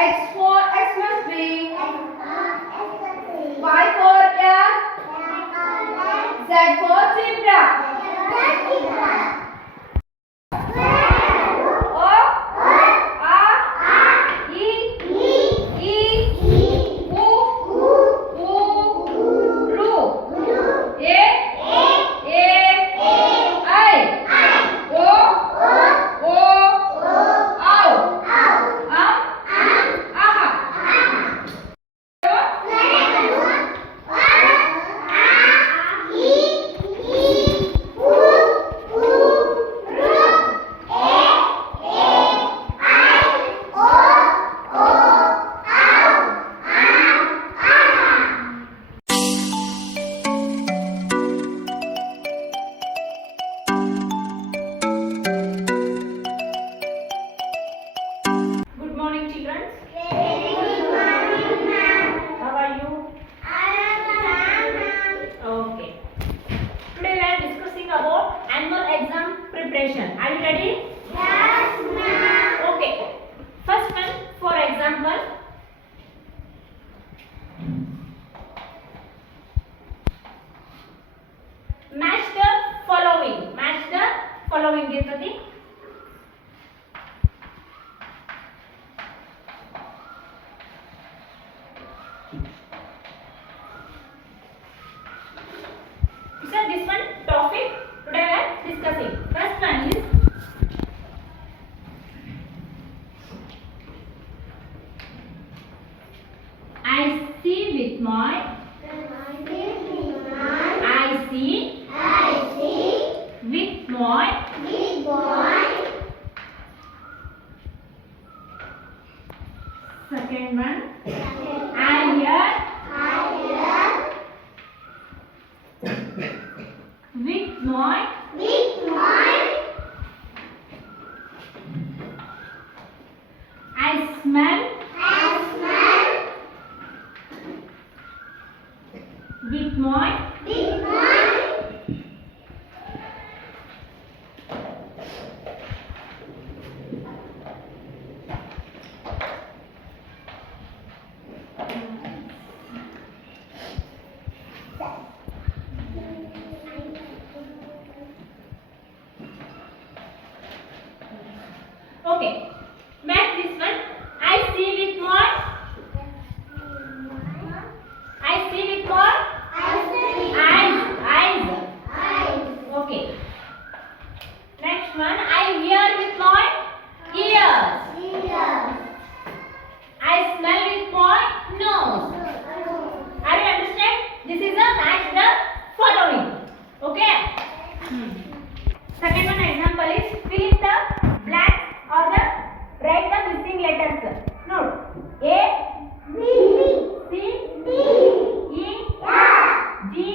X4, X must be. Y4, cat. Z4, zebra. students. this one topic today we are discussing. First one is I see with my I see I see with my with my second one starting letters ನೋಡಿ A C D E G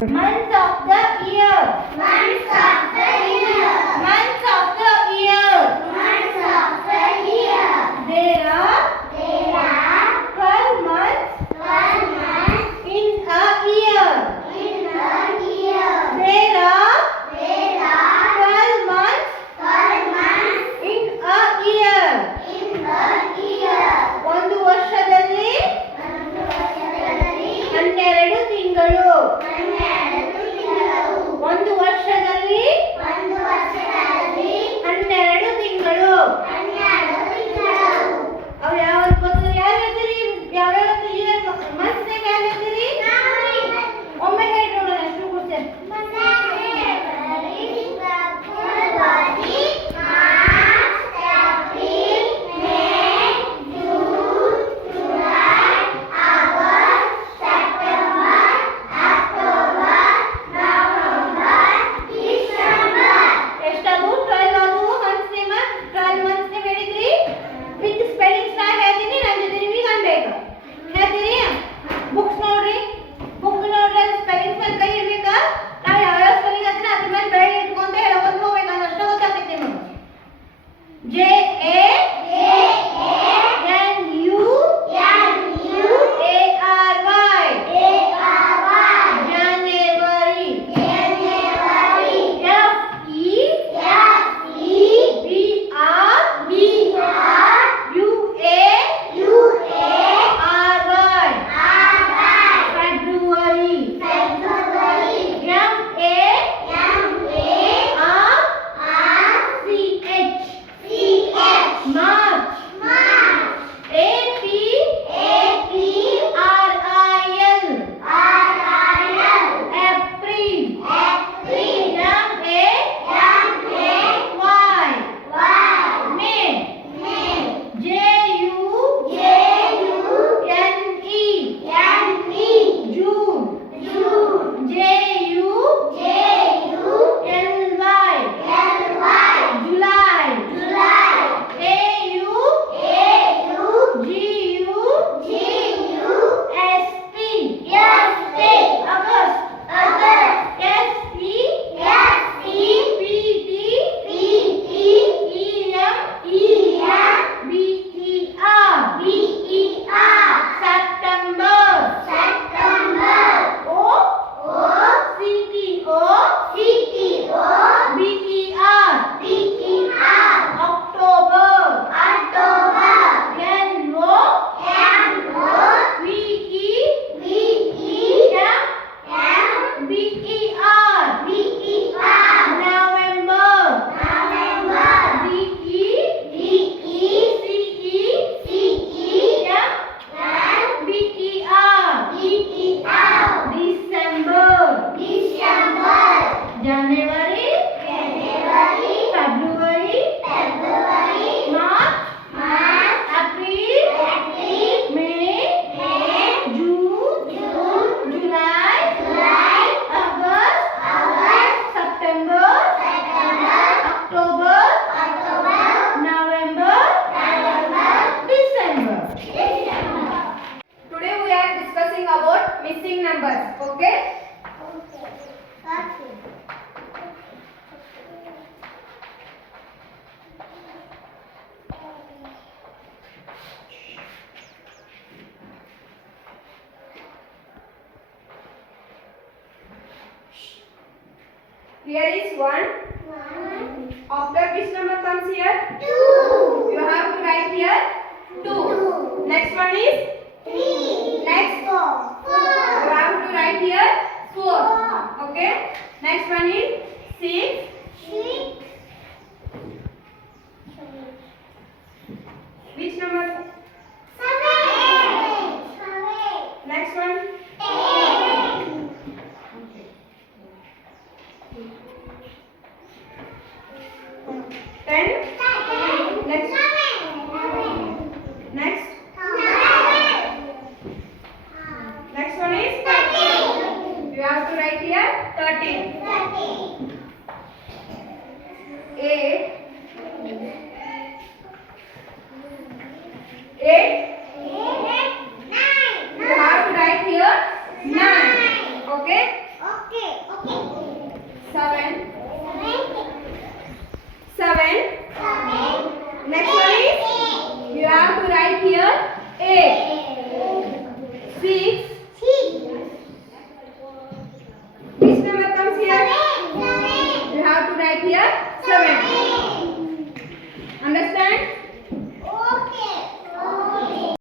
Months of the year. Months of Here is one. One, After which number comes here? two, You have to write here two. Next one is three, next. four, You have to write here four. Four. Okay. Next one is six. six, Which number? seven, seven, Next one.